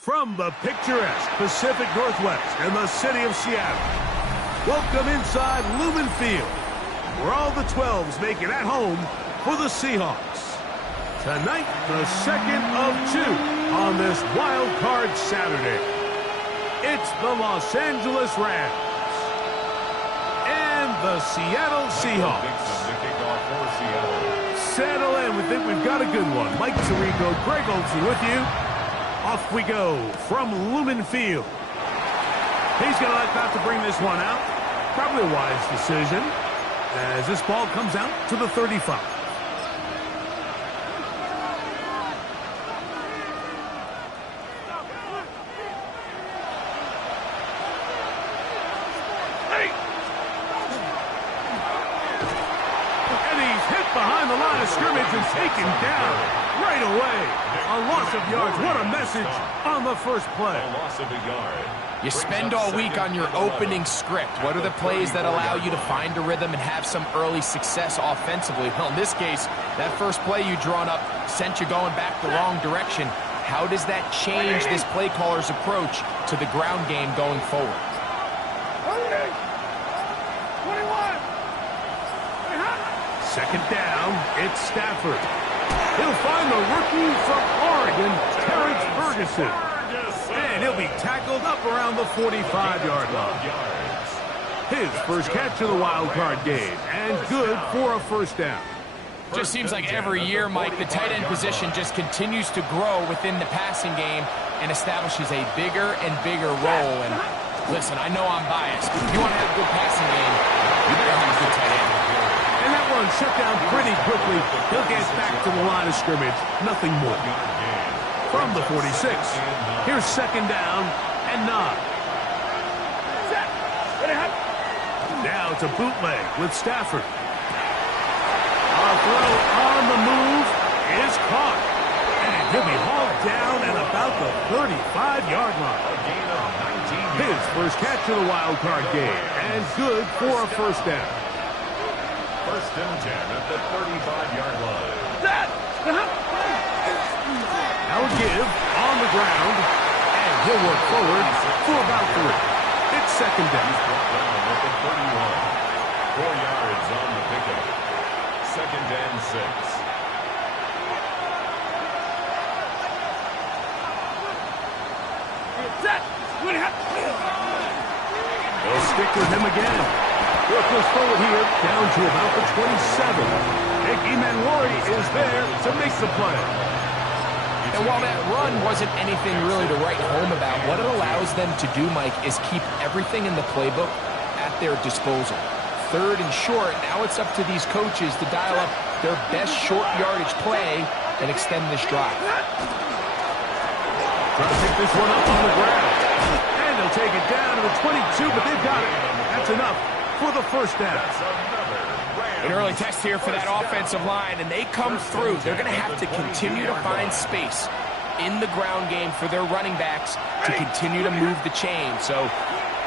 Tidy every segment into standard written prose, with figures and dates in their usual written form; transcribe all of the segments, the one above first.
From the picturesque Pacific Northwest and the city of Seattle, welcome inside Lumen Field, where all the 12s make it at home for the Seahawks. Tonight, the second of two on this wild card Saturday. It's the Los Angeles Rams and the Seattle Seahawks. Settle in, we think we've got a good one. Mike Tirico, Greg Olsen with you. Off we go from Lumen Field. He's going to like not to bring this one out. Probably a wise decision as this ball comes out to the 35. And he's hit behind the line of scrimmage and taken down right away. A loss of yards. What a message on the first play. A loss of a yard. You spend all week on your opening script. What are the plays that allow you to find a rhythm and have some early success offensively? Well, in this case, that first play you drawn up sent you going back the wrong direction. How does that change this play caller's approach to the ground game going forward? 21. Second down, it's Stafford. He'll find the rookie from Oregon, Terrence Ferguson. And he'll be tackled up around the 45-yard line. His first catch of the wild card game, and good for a first down. Just seems like every year, Mike, the tight end position just continues to grow within the passing game and establishes a bigger and bigger role. And listen, I know I'm biased. If you want to have a good passing game, you better have a good tight end. And that one shut down pretty quickly. He'll get back to the line of scrimmage. Nothing more. From the 46, here's second down and 9. Now it's a bootleg with Stafford. A throw on the move is caught. And he'll be hauled down at about the 35-yard line. His first catch of the wild card game, and good for a first down. First and 10 at the 35-yard line. Now a give on the ground, and he'll work forward for about 3. It's second down. Brought down at the 31. 4 yards on the pickup. Second and 6. They'll stick with him again. Work goes forward here, down to about the 27. Mickey Manwari is there to make the play. And while that run wasn't anything really to write home about, what it allows them to do, Mike, is keep everything in the playbook at their disposal. Third and short, now it's up to these coaches to dial up their best short yardage play and extend this drive. Trying to pick this one up on the ground. And they'll take it down to the 22, but they've got it. That's enough for the first down. An early test here for that offensive line, and they come through. They're going to have to continue to find space in the ground game for their running backs to continue to move the chain. So,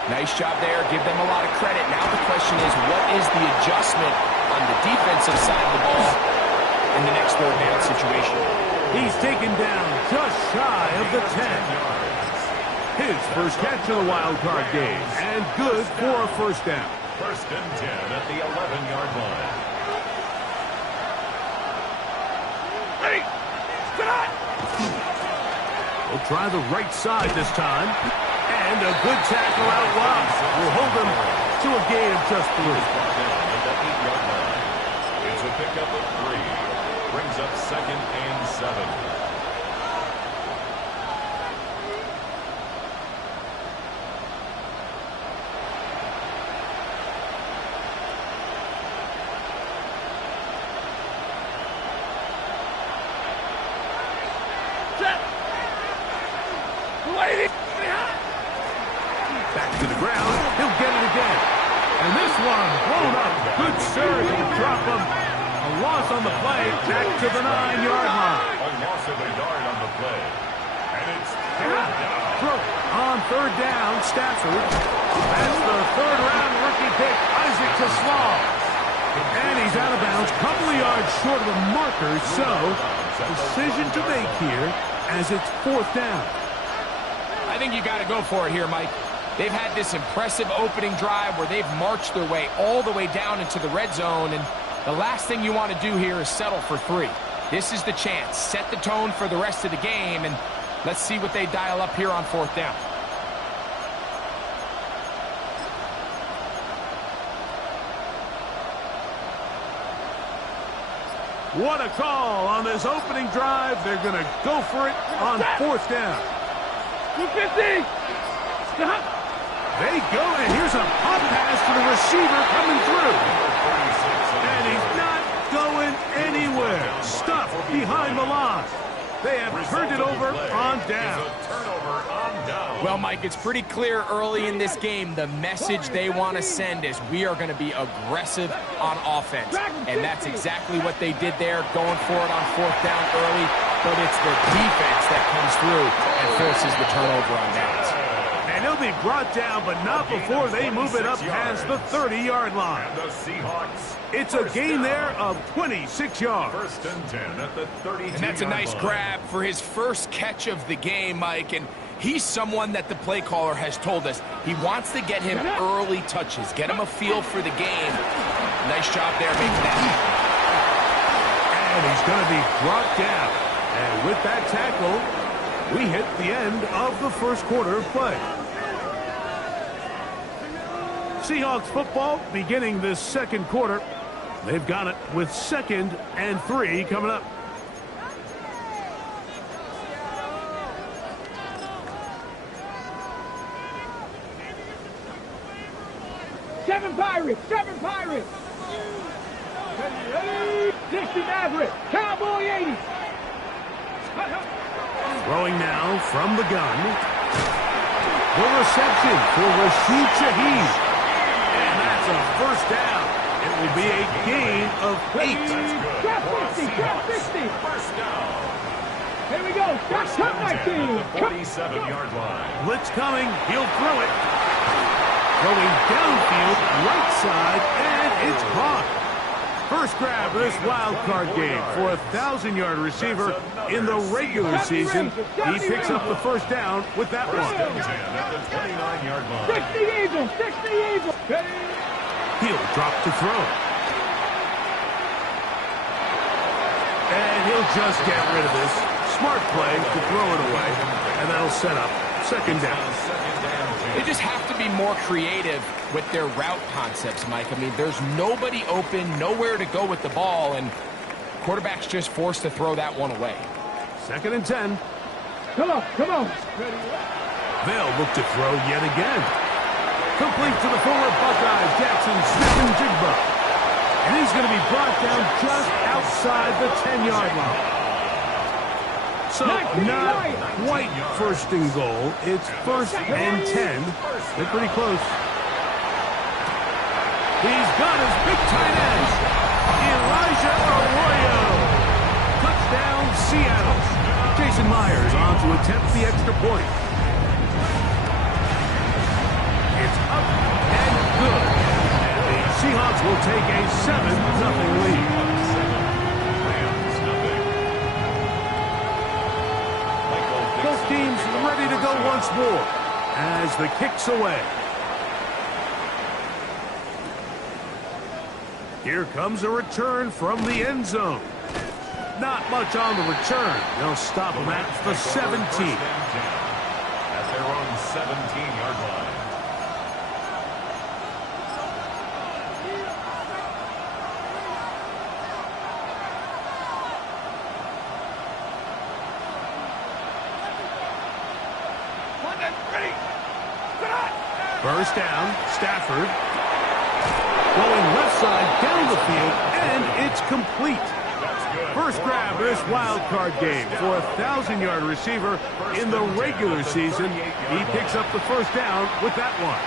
nice job there. Give them a lot of credit. Now the question is, what is the adjustment on the defensive side of the ball in the next third down situation? He's taken down just shy of the 10. His first catch of the wild card game, and good for a first down. First and 10 at the 11-yard line. We'll try the right side this time. And a good tackle out wide. We'll hold them to a gain of just 3. It's a pickup of 3. Brings up second and 7. Back to the ground. He'll get it again. And this one blown up. Good surge to drop him. A loss on the play. Back to the 9-yard line. A loss of a yard on the play. And it's third down. On third down, Stafford. That's the third-round rookie pick, Isaac Teslau. And he's out of bounds, couple of yards short of the marker, so decision to make here as it's fourth down. I think you got to go for it here, Mike. They've had this impressive opening drive where they've marched their way all the way down into the red zone, and the last thing you want to do here is settle for 3. This is the chance. Set the tone for the rest of the game, and let's see what they dial up here on fourth down. What a call on this opening drive. They're going to go for it on fourth down. 250. They go, and here's a pop pass to the receiver coming through. And he's not going anywhere. Stuffed behind the line. They have turned it over on down. Well, Mike, it's pretty clear early in this game the message they want to send is we are going to be aggressive on offense. And that's exactly what they did there, going for it on fourth down early. But it's the defense that comes through and forces the turnover on downs. And he'll be brought down, but not before they move it up past the 30-yard line. And the Seahawks. It's a gain there of 26 yards. First and 10 at the 32-yard And that's a nice line. grab for his first catch of the game, Mike. And he's someone that the play caller has told us he wants to get him early touches, get him a feel for the game. Nice job there making that happen. And he's going to be brought down. And with that tackle, we hit the end of the first quarter of play. Seahawks football beginning this second quarter. They've got it with 2nd and 3 coming up. Seven Pirates. 60 Maverick. Cowboy 80. Throwing now from the gun. The reception for Rashid Shaheed. And that's a first down. It will be a gain of 8. Drop 50. First down. Here we go. Drop cut my team. 47-yard line. Blitz coming. He'll throw it. Going downfield, right side, and it's caught. First grab of this wild card game for a 1,000-yard receiver in the regular season. He picks up the first down with that one. First and 10 at the 29-yard line. 60 Eagles. He'll drop to throw. And he'll just get rid of this. Smart play to throw it away. And that'll set up second down. They just have to be more creative with their route concepts, Mike. I mean, there's nobody open, nowhere to go with the ball, and quarterback's just forced to throw that one away. 2nd and 10. Come on. They'll look to throw yet again. Complete to the former Buckeye, Jackson Smith-Njigba. And he's going to be brought down just outside the 10-yard line. So not quite first and goal. It's 1st and 10. They're pretty close. He's got his big tight end, Elijah Arroyo. Touchdown, Seattle. Jason Myers on to attempt the extra point. It's up and good. And the Seahawks will take a 7-0 lead. Both teams ready to go once more as the kick's away. Here comes a return from the end zone. Not much on the return. They'll stop him at the 17. At their own 17-yard line. First down, Stafford. Going left side down the field, and it's complete. First grab of this wild card game for a 1,000-yard receiver in the regular season. He picks up the first down with that one.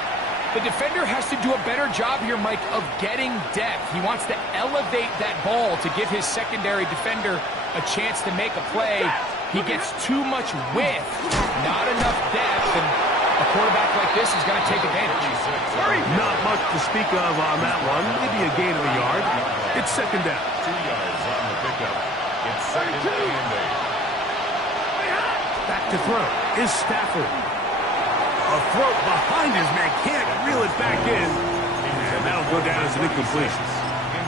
The defender has to do a better job here, Mike, of getting depth. He wants to elevate that ball to give his secondary defender a chance to make a play. He gets too much width, not enough depth, and a quarterback like this is going to take advantage. Not much to speak of on that one. Maybe a gain of a yard. It's second down. 2 yards on the pickup. It's second and 8. Back to throw is Stafford. A throw behind his man, can't reel it back in. And that'll go down as an incompletion.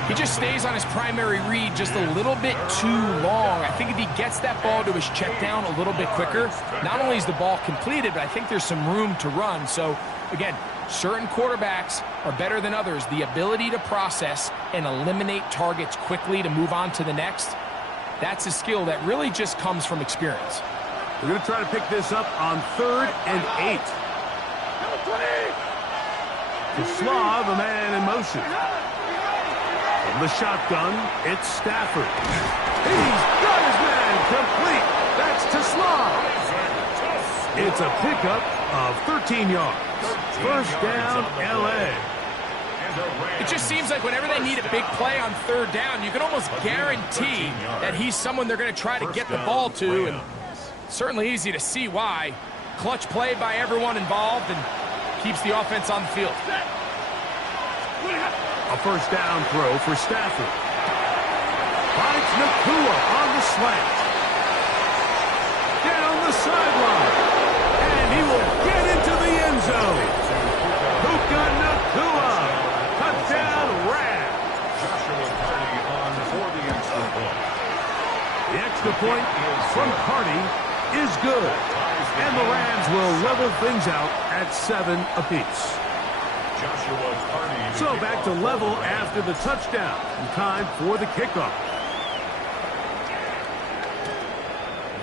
He just stays on his primary read just a little bit too long. I think if he gets that ball to his check down a little bit quicker, not only is the ball completed, but I think there's some room to run. So, again, certain quarterbacks are better than others. The ability to process and eliminate targets quickly to move on to the next, that's a skill that really just comes from experience. We're going to try to pick this up on 3rd and 8. The Slav, a man in motion. From the shotgun, it's Stafford. He's got his man complete. That's to Slav. It's a pickup of 13 yards. First down, L.A. It just seems like whenever they need a big play on 3rd down, you can almost guarantee that he's someone they're going to try to get the ball to, and certainly easy to see why. Clutch play by everyone involved and keeps the offense on the field. A first down throw for Stafford. Finds Nakua on the slant. Down the sideline. And he will get into the end zone. Puka Nakua. Touchdown, Rams. Joshua Carney on for the extra point. The extra point from Carney is good. And the Rams will level things out at 7 apiece. Joshua Carney. So back to level after the touchdown. And time for the kickoff.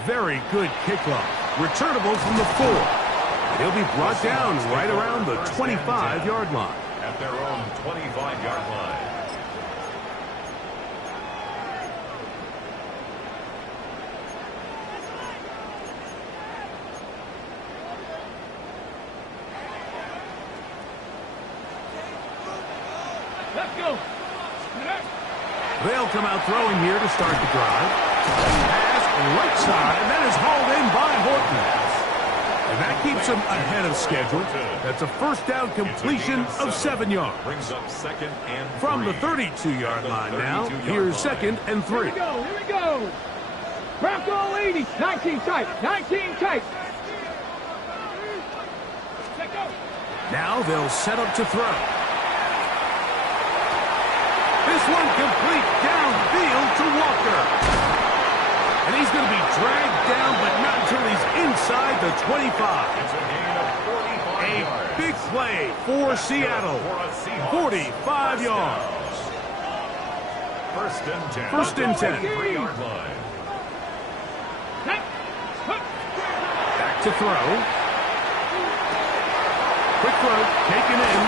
Very good kickoff. Returnable from the 4. He'll be brought down right around the 25-yard line. At their own 25-yard line. Let's go. They'll come out throwing here to start the drive. Pass right side, and that is hauled in by Horton. And that keeps him ahead of schedule. That's a first down completion of 7 yards. Brings up second and 3. From the 32-yard line now, here's second and 3. Here we go. Craft all 80. 19 tight. 19 tight. Let's go. Now they'll set up to throw. This one complete downfield to Walker. And he's going to be dragged down, but not until he's inside the 25. It's a gain of 45 yards. A big play for Seattle. 45 yards. First and 10. First and 10. 3-yard line. Back to throw. Quick throw, taken in.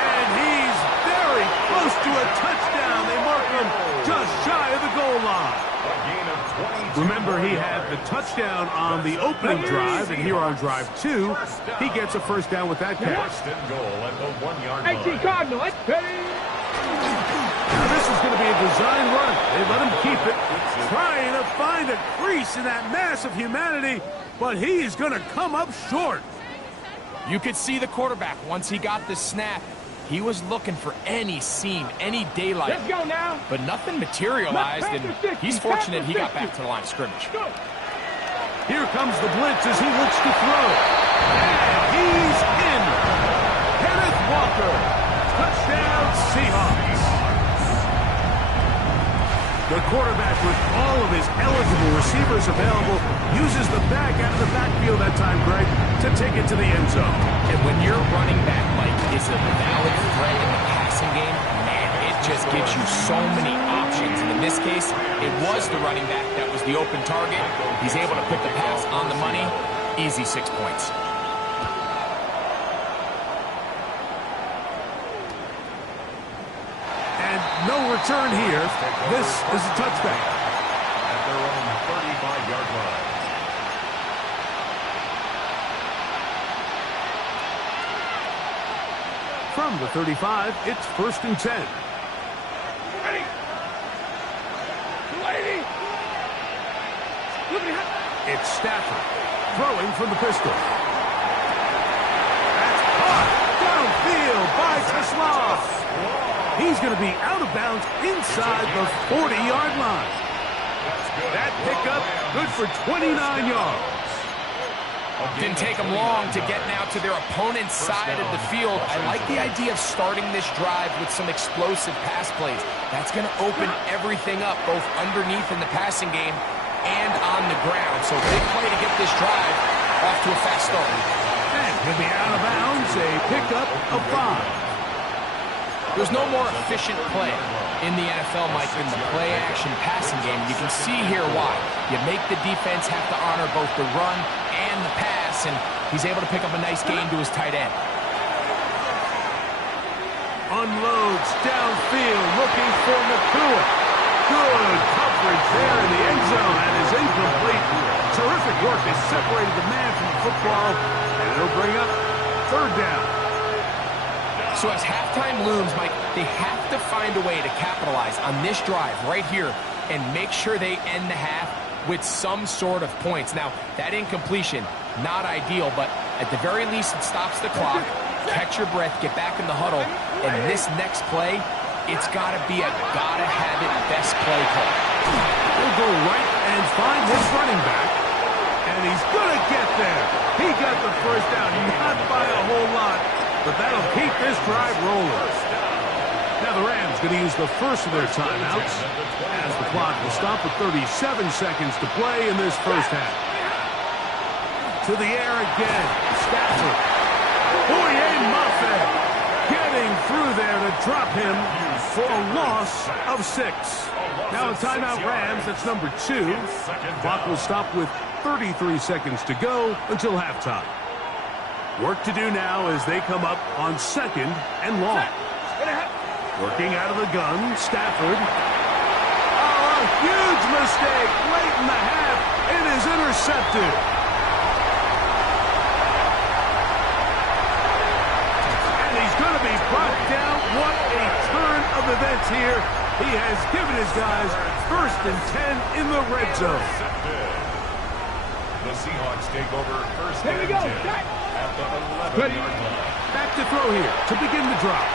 And he's very close to a touchdown. They mark him just shy of the goal line. A gain of 22. Remember, he had the touchdown on the opening drive, and here on drive 2, he gets a first down with that catch. First and goal at the 1-yard 18 line. Cardinal. Now this is going to be a design run. They let him keep it, trying to find a crease in that mass of humanity, but he is going to come up short. You could see the quarterback, once he got the snap, he was looking for any seam, any daylight. Let's go now. But nothing materialized, and he's fortunate he got back to the line of scrimmage. Go. Here comes the blitz as he looks to throw. And he's in. Kenneth Walker. Touchdown, Seahawks. The quarterback, with all of his eligible receivers available, uses the back out of the backfield that time, Greg, to take it to the end zone. And when your running back, Mike, is a valid threat in the passing game, man, it just gives you so many options. And in this case, it was the running back that was the open target. He's able to put the pass on the money. Easy 6 points. And no return here. This is a touchback. From the 35, it's 1st and 10. Ready. Lady. It's Stafford throwing from the pistol. That's caught downfield by Tesla. He's going to be out of bounds inside the 40-yard line. That pickup good for 29 yards. Didn't take them long to get now to their opponent's side of the field. I like the idea of starting this drive with some explosive pass plays. That's going to open everything up, both underneath in the passing game and on the ground. So big play to get this drive off to a fast start. And he'll be out of bounds, a pickup of 5. There's no more efficient play in the NFL, Mike, than the play-action passing game. You can see here why. You make the defense have to honor both the run and the pass, and he's able to pick up a nice gain to his tight end. Unloads downfield, looking for McCoy. Good coverage there in the end zone, and is incomplete. Terrific work. They separated the man from the football, and it'll bring up 3rd down. So as halftime looms, Mike, they have to find a way to capitalize on this drive right here and make sure they end the half with some sort of points. Now, that incompletion, not ideal, but at the very least, it stops the clock. Catch your breath, get back in the huddle, and this next play, it's got to be a gotta-have-it best play call. He'll go right and find his running back, and he's going to get there. He got the 1st down, not by a whole lot, but that'll keep this drive rolling. Now the Rams going to use the first of their timeouts as the clock will stop with 37 seconds to play in this first half. To the air again. Stafford. Boye Muffet getting through there to drop him for a loss of 6. Now a timeout Rams, that's number 2. Clock will stop with 33 seconds to go until halftime. Work to do now as they come up on 2nd and long. Working out of the gun, Stafford. Oh, a huge mistake late in the half. It is intercepted. And he's going to be brought down. What a turn of events here. He has given his guys 1st and 10 in the red zone. The Seahawks take over 1st Here we and go. 10 at the 11-yard line. Back to throw here to begin the drop.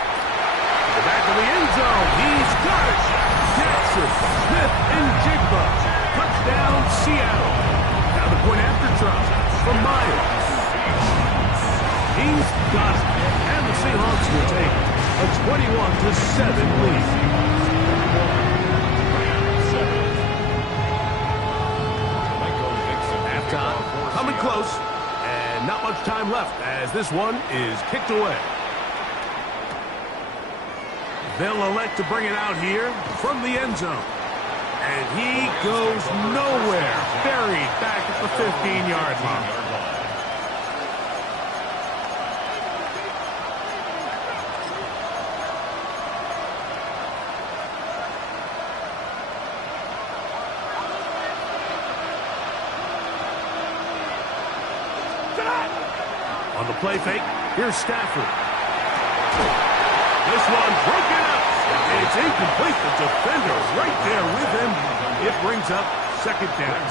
The back of the end zone. He's got it. Jackson, Smith, and Jigba. Touchdown, Seattle. Now the point after drop from Myers. He's got it. And the Seahawks will take a 21-7 lead. Halftime coming close. And not much time left as this one is kicked away. They'll elect to bring it out here from the end zone. And he goes nowhere. Buried back at the 15-yard line. On the play fake, here's Stafford. This one broken up. It's incomplete. The defender right there with him. It brings up 2nd down.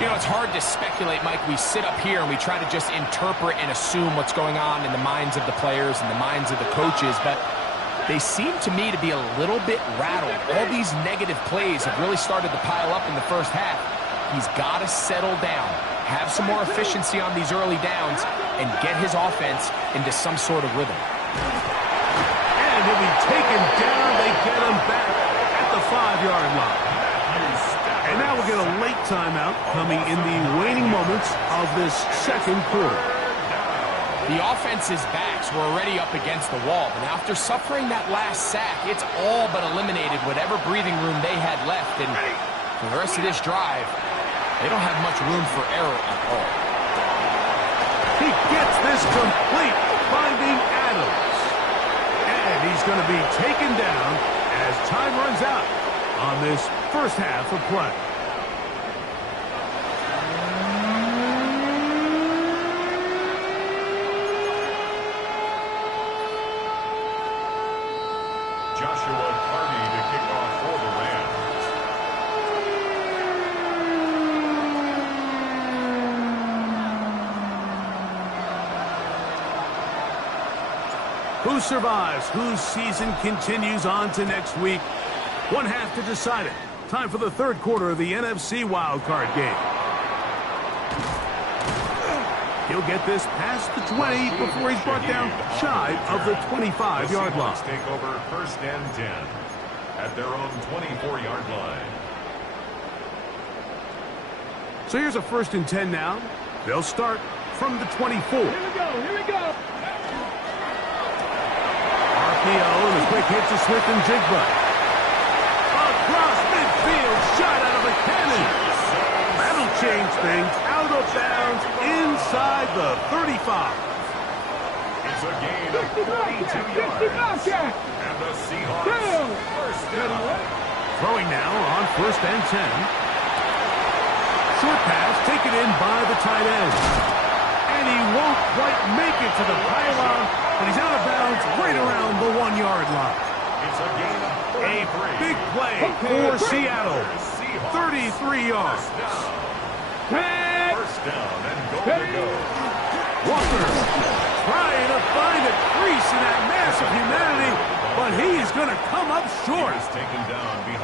You know, it's hard to speculate, Mike. We sit up here and we try to just interpret and assume what's going on in the minds of the players and the minds of the coaches, but they seem to me to be a little bit rattled. All these negative plays have really started to pile up in the first half. He's got to settle down, have some more efficiency on these early downs, and get his offense into some sort of rhythm. And he'll be taken down. They get him back at the 5-yard line. And now we'll get a late timeout coming in the waning moments of this 2nd quarter. The offense's backs were already up against the wall, but after suffering that last sack, it's all but eliminated whatever breathing room they had left. And for the rest of this drive, they don't have much room for error at all. He gets this complete, finding Adams. And he's going to be taken down as time runs out on this first half of play. Who survives? Whose season continues on to next week? One half to decide it. Time for the third quarter of the NFC wildcard game. He'll get this past the 20 before he's brought down shy of the 25-yard line. Take over first and 10 at their own 24-yard line. So here's a first and 10 now. They'll start from the 24. Here we go. RPO and a quick hit to Smith and Jigba. Across midfield, shot out of a cannon. That'll change things. Out of bounds inside the 35. It's a gain of 42 yards. And the Seahawks first down. Throwing now on first and 10. Short pass taken in by the tight end. And he won't quite make it to the pylon, but he's out of bounds right around the 1-yard line. It's a gain of 33. A big play for Seattle. 33 yards. First down and goal to go. Walker trying to find a crease in that mass of humanity, but he's going to come up short.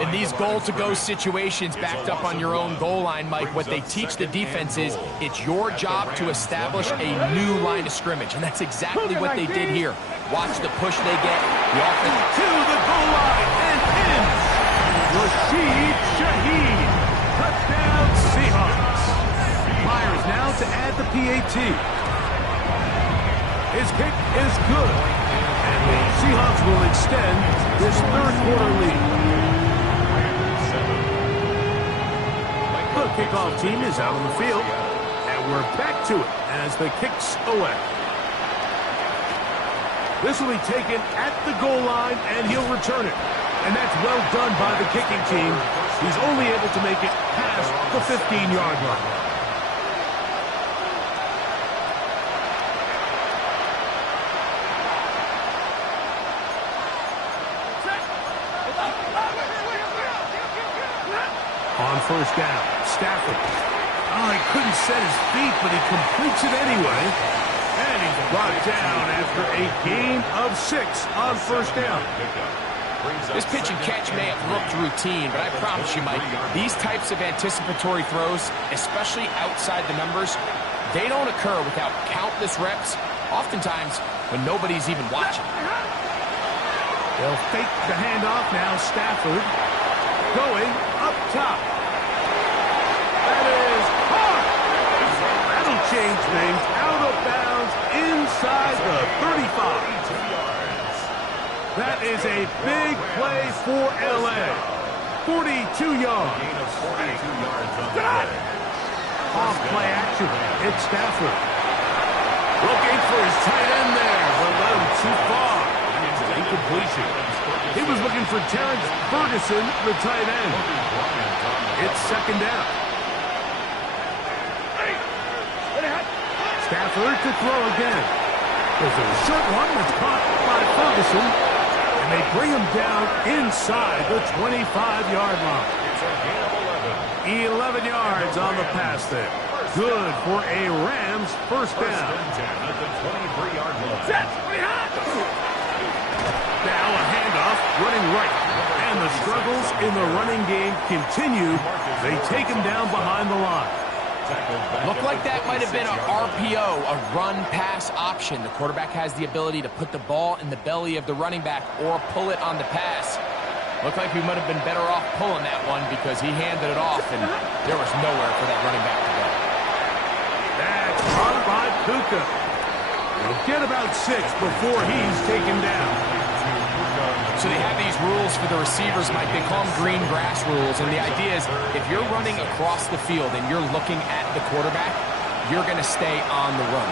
In these goal-to-go situations backed up on your own goal line, Mike, what they teach the defense is it's your job to establish a new line of scrimmage, and that's exactly what they did here. Watch the push they get. The offense to the goal line and in. Rashid Shaheed. Touchdown Seahawks. Myers now to add the PAT. His kick is good. And the Seahawks will extend this third quarter lead. The kickoff team is out on the field. And we're back to it as the kick's away. This will be taken at the goal line, and he'll return it. And that's well done by the kicking team. He's only able to make it past the 15-yard line. On first down, Stafford. Oh, he couldn't set his feet, but he completes it anyway. And he's brought down after a gain of 6 on first down. This pitch and catch may have looked routine, but I promise you, Mike, these types of anticipatory throws, especially outside the numbers, they don't occur without countless reps, oftentimes when nobody's even watching. They'll fake the handoff now. Stafford going up top. That is hard. That'll change things. Out of bounds inside the 35. That is a big play for L.A. 42 yards. Off play action. It's Stafford. Looking for his tight end there, but let him too far. Incompletion. He was looking for Terrence Ferguson, the tight end. It's second down. Stafford to throw again. There's a short one that's caught by Ferguson. And they bring him down inside the 25-yard line. 11 yards on the pass there. Good for a Rams first down. Now a handoff running right. And the struggles in the running game continue. They take him down behind the line. Looked like that might have been an RPO, a run-pass option. The quarterback has the ability to put the ball in the belly of the running back or pull it on the pass. Looked like we might have been better off pulling that one because he handed it off, and there was nowhere for that running back to go. That's caught by Puka. He'll get about 6 before he's taken down. So they have these rules for the receivers, Mike. They call them green grass rules. And the idea is if you're running across the field and you're looking at the quarterback, you're going to stay on the run.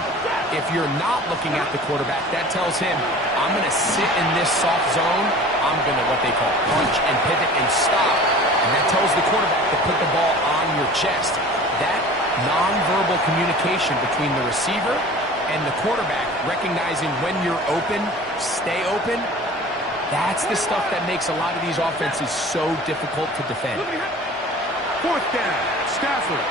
If you're not looking at the quarterback, that tells him, I'm going to sit in this soft zone. I'm going to what they call punch and pivot and stop. And that tells the quarterback to put the ball on your chest. That nonverbal communication between the receiver and the quarterback, recognizing when you're open, stay open, that's the stuff that makes a lot of these offenses so difficult to defend. Fourth down, Stafford.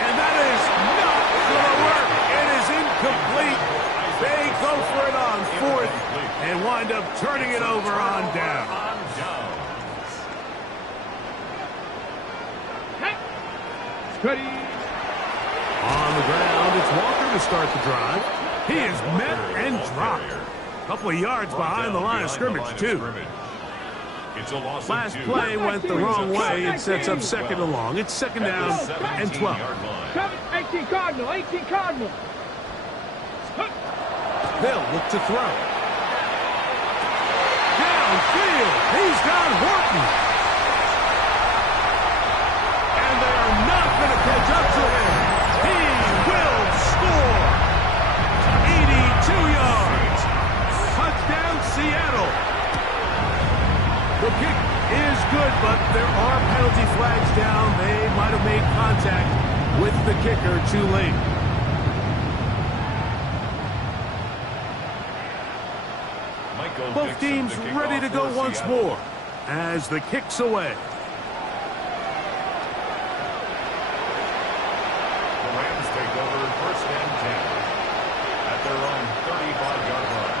And that is not going to work. It is incomplete. They go for and wind up turning it over on down. Ready. On the ground, it's Walker to start the drive. He is met and dropped. A couple of yards behind the line of scrimmage, too. Last play went the wrong way. It sets up second and long. It's second down and 12. 18 Cardinal, 18 Cardinal. They'll look to throw. Downfield. He's got Horton. And they are not going to catch up to him. He will score. 82 yards. Touchdown, Seattle. The kick is good, but there are penalty flags down. They might have made contact with the kicker too late. Both teams ready to go once more as the kick's away. The Rams take over first and 10 at their own 35-yard line.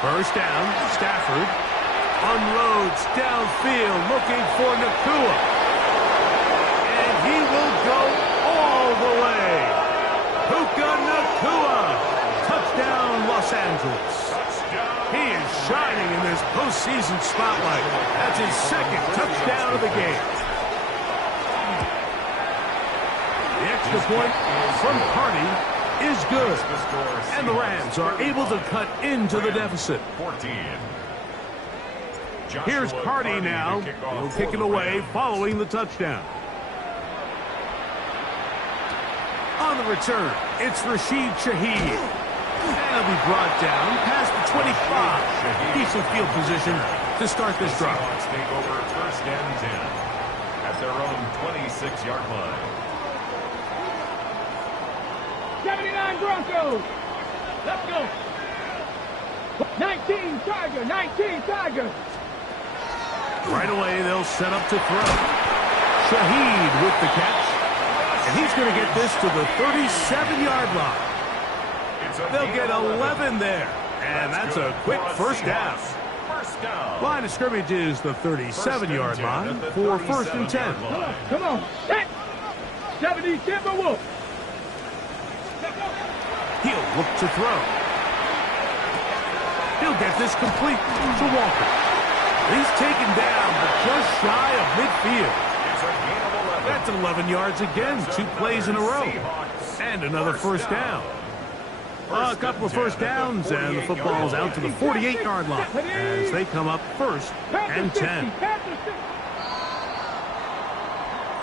First down, Stafford unloads downfield looking for Nakua. And he will go all the way. Puka Nakua. Touchdown, Los Angeles. He is shining in this postseason spotlight. That's his second touchdown of the game. The extra point from Carney is good. And the Rams are able to cut into the deficit. 14. Here's Carney now. He'll kick it away following the touchdown. On the return, it's Rashid Shaheed. And he'll be brought down past the 25. Decent field position to start this drive. Seahawks take over first and 10 at their own 26-yard line. 79 Broncos. Let's go. 19 Tiger, 19 Tiger. Right away, they'll set up to throw. Shaheed with the catch. And he's going to get this to the 37-yard line. They'll get 11 there. And that's a quick first down. Line of scrimmage is the 37-yard line for first and 10. Come on. 70 Timberwolf. He'll look to throw. He'll get this complete to Walker. He's taken down, but just shy of midfield. That's 11 yards again, 2 plays in a row. And another first down. A couple of first downs, and the football's out to the 48-yard line as they come up first and 10.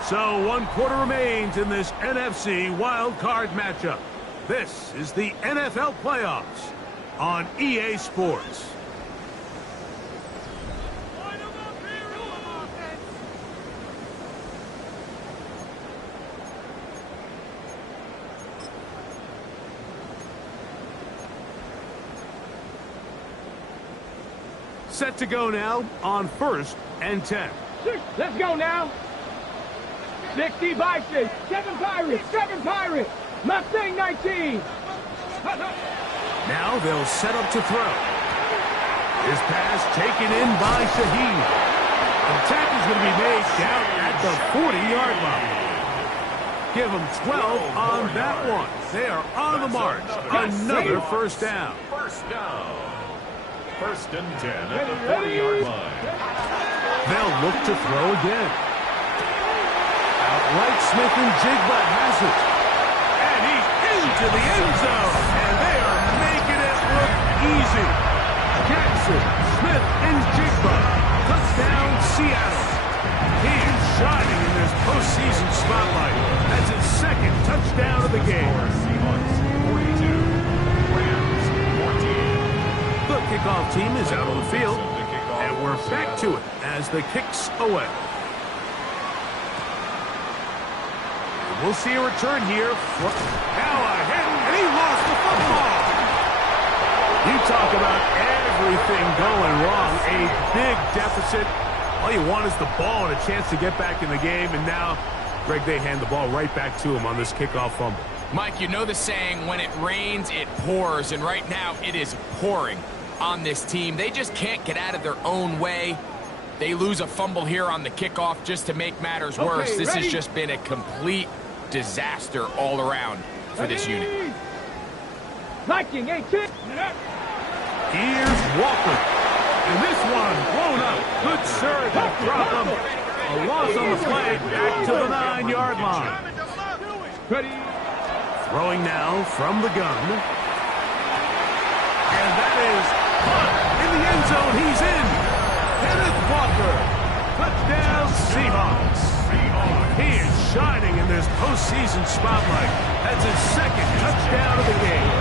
So 1 quarter remains in this NFC wild card matchup. This is the NFL playoffs on EA Sports. Set to go now on first and 10. Let's go now. 60 Bison, 7 Pirates, 7 Pirates. Mustang 19. Now they'll set up to throw. His pass taken in by Shaheed. Attack is going to be made down at the 40-yard line. Give them 12 on that one. They are on the march. Another first down. First down. First and 10 at the 40-yard line. They'll look to throw again. Outright Smith and Jigba has it. And he's into the end zone. And they are making it look easy. Jackson, Smith, and Jigba. Touchdown, Seattle. He is shining in this postseason spotlight. That's his second touchdown of the game. Seahawks 42, Rams 14. The kickoff team is out on the field. And we're back to it as the kick's away. We'll see a return here. Now a hit, and he lost the football. You talk about everything going wrong. A big deficit All you want is the ball and a chance to get back in the game, and now, Greg, they hand the ball right back to him on this kickoff fumble. Mike, you know the saying, when it rains, it pours, and right now it is pouring on this team. They just can't get out of their own way. They lose a fumble here on the kickoff just to make matters worse. This has just been a complete disaster all around for this unit. Liking 18. Here's Walker. And this one blown up. Good serve to drop him. A loss on the play back to the 9-yard line. Ready. Throwing now from the gun. And that is caught in the end zone. He's in. Kenneth Walker. Touchdown Seahawks. He is shining in this postseason spotlight. That's his second touchdown of the game.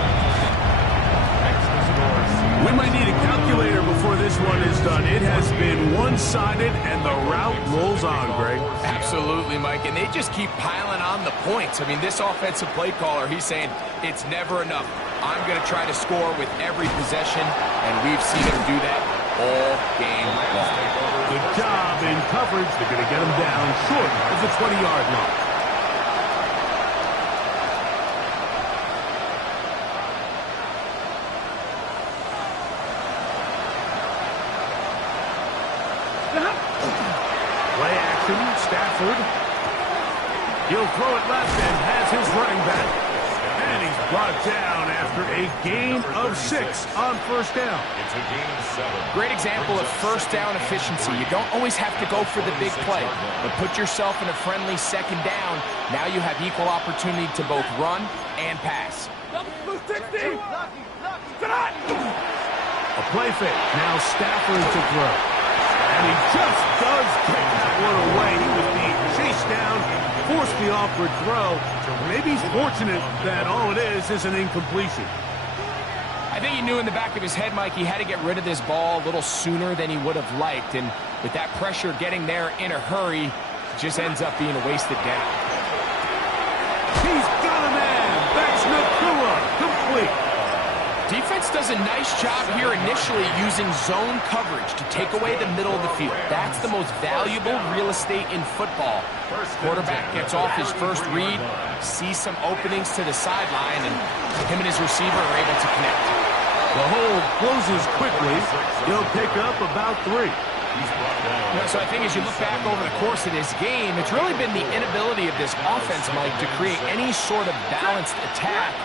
We might need a calculator before this one is done. It has been one-sided, and the route rolls on, Greg. Absolutely, Mike, and they just keep piling on the points. I mean, this offensive play caller, he's saying it's never enough. I'm going to try to score with every possession, and we've seen him do that all game long. Good job in coverage. They're going to get him down short of the 20-yard line. Play action, Stafford. He'll throw it left and has his running back. And he's brought down after a gain of 6 on first down. It's a gain of 7. Great example of first down efficiency. You don't always have to go for the big play, but put yourself in a friendly second down. Now you have equal opportunity to both run and pass. A play fake. Now Stafford to throw. And he just does take that one away. He was being chased down, forced the awkward throw. Maybe he's fortunate that all it is an incompletion. I think he knew in the back of his head, Mike, he had to get rid of this ball a little sooner than he would have liked. And with that pressure getting there in a hurry, it just ends up being a wasted down. He's got a man. That's Nakua. Complete. Defense does a nice job here initially using zone coverage to take away the middle of the field. That's the most valuable real estate in football. Quarterback gets off his first read, sees some openings to the sideline, and him and his receiver are able to connect. The hold closes quickly. He'll pick up about 3. So I think as you look back over the course of this game, it's really been the inability of this offense, Mike, to create any sort of balanced attack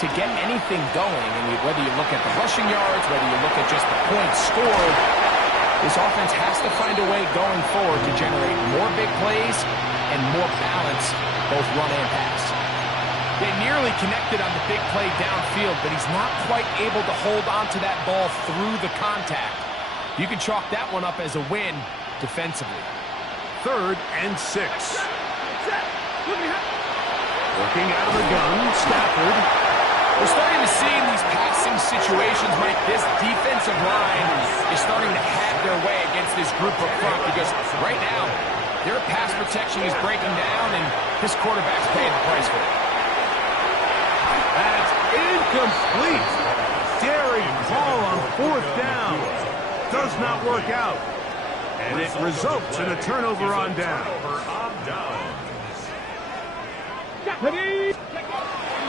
to get anything going. And whether you look at the rushing yards, whether you look at just the points scored, this offense has to find a way going forward to generate more big plays and more balance, both run and pass. They nearly connected on the big play downfield, but he's not quite able to hold on to that ball through the contact. You can chalk that one up as a win defensively. 3rd and 6. Working out of the gun, Stafford. We're starting to see in these passing situations, Mike, this defensive line is starting to have their way against this group up front because right now, their pass protection is breaking down and this quarterback's paying the price for it. That's incomplete. Daring call on 4th down. Does not work out. And it results in a turnover on down.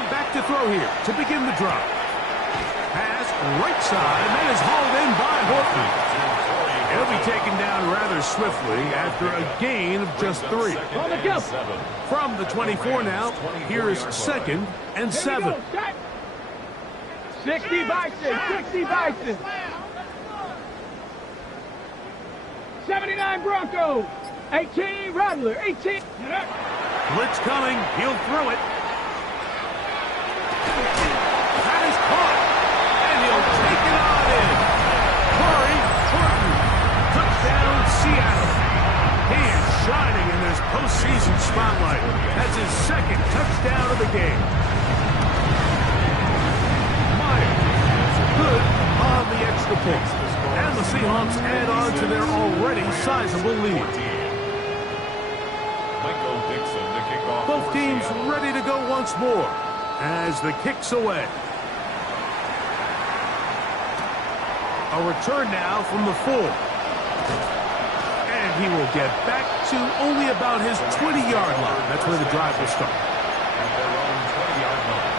Back to throw here to begin the drop. Pass right side, and that is hauled in by Horton. He'll be taken down rather swiftly after a gain of just 3. From the 24 now, here is 2nd and 7. 60 Bison, 60 Bison. 79 Broncos. 18 Rattler, 18. Blitz coming, he'll throw it. That is caught, and he'll take it on in. Corey Horton, touchdown Seattle. He is shining in this postseason spotlight. That's his 2nd touchdown of the game. Meyer, good on the extra point. And the Seahawks add on to their already sizable lead. Both teams ready to go once more as the kick's away. A return now from the 4. And that he will get back to only about his 20-yard line. That's where the drive will start. At their own 20-yard line.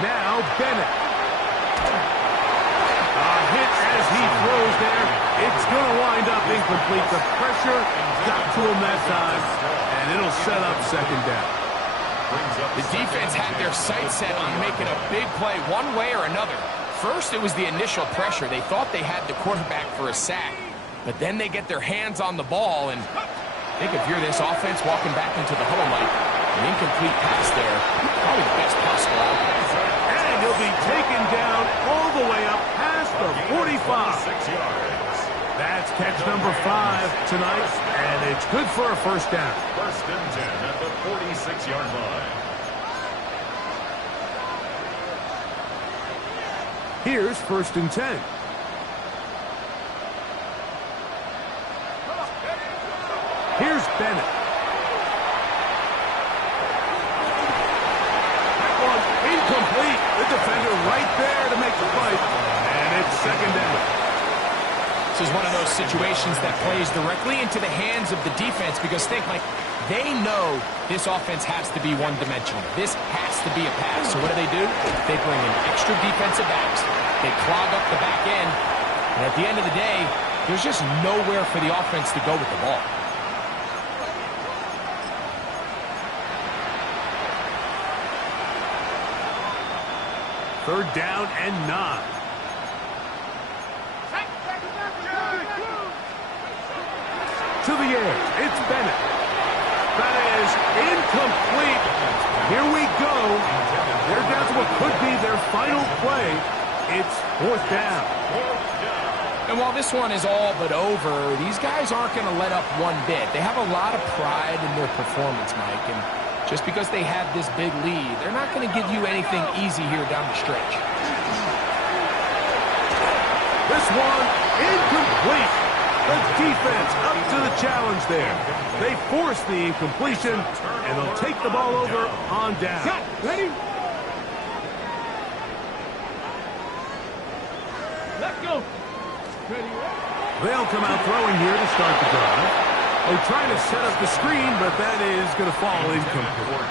Now Bennett. A hit as he throws there. It's going to wind up incomplete. The pressure got to him that time, and it'll set up second down. The defense had their sights set on making a big play one way or another. First, it was the initial pressure. They thought they had the quarterback for a sack, but then they get their hands on the ball, and I think if you're this offense walking back into the huddle, like an incomplete pass there, probably the best possible outcome. And he'll be taken down all the way up past the 45. 6 yards. That's catch number 5 tonight, and it's good for a first down. First and 10 at the 46-yard line. Here's first and 10. Here's Bennett. That one's incomplete. The defender right there to make the play, and it's second down. This is one of those situations that plays directly into the hands of the defense because think, like, they know this offense has to be one-dimensional. This has to be a pass. So what do? They bring in extra defensive backs. They clog up the back end. And at the end of the day, there's just nowhere for the offense to go with the ball. Third down and 9. To the edge, it's Bennett. That is incomplete. Here we go. They're down to what could be their final play. It's fourth down. And while this one is all but over, these guys aren't going to let up one bit. They have a lot of pride in their performance, Mike, and just because they have this big lead, they're not going to give you anything easy here down the stretch. This one incomplete. The defense up to the challenge there. They force the incompletion, and they'll take the ball over on down. Ready? Let's go. Ready? They'll come out throwing here to start the drive. They're trying to set up the screen, but that is going to fall incomplete.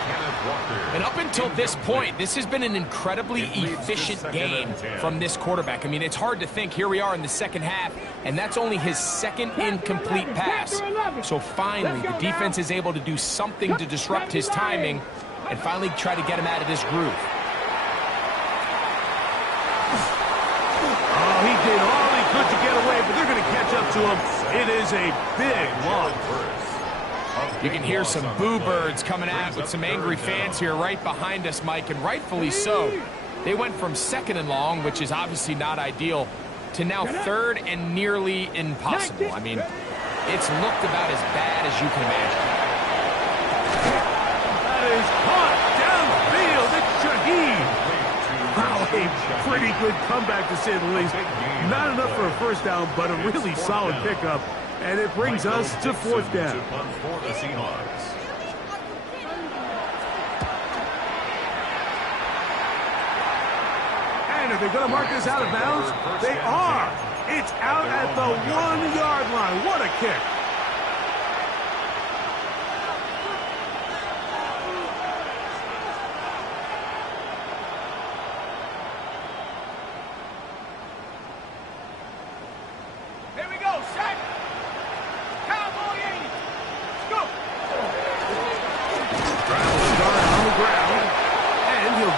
And up until this point, this has been an incredibly efficient game from this quarterback. I mean, it's hard to think. Here we are in the second half, and that's only his second incomplete pass. So finally, the defense is able to do something to disrupt his timing and finally try to get him out of this groove. Oh, he did all he could to get away, but they're going to catch up to him. It is a big loss. You can hear some boo birds coming out with some angry fans here right behind us, Mike, and rightfully so. They went from second and long, which is obviously not ideal, to now third and nearly impossible. I mean, it's looked about as bad as you can imagine. That is caught downfield. It's Shaheed. Wow, a pretty good comeback to say the least. Not enough for a first down, but a really solid pickup. And it brings us to fourth down. For the Seahawks. And are they going to mark this out of bounds? They are. It's out at the 1-yard line. What a kick.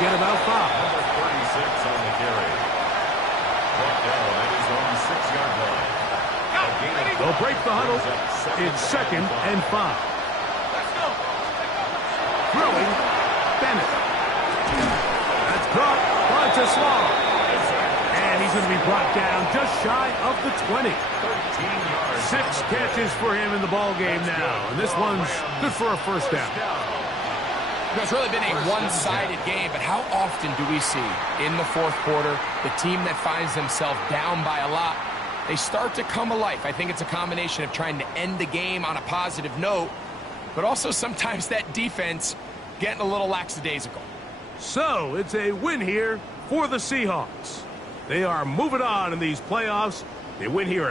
Get about 5. Number 36 on the carry. Brought down at his own 6-yard line. They'll break the huddle. It's second and 5. Throwing, Bennett. That's caught. Monteslaw. And he's going to be brought down just shy of the 20. 13 yards. 6 catches for him in the ball game now. And this one's good for a first down. It's really been a one-sided game, but how often do we see in the fourth quarter the team that finds themselves down by a lot they start to come alive. I think it's a combination of trying to end the game on a positive note, but also sometimes that defense getting a little lackadaisical. So it's a win here for the Seahawks. They are moving on in these playoffs. They win here at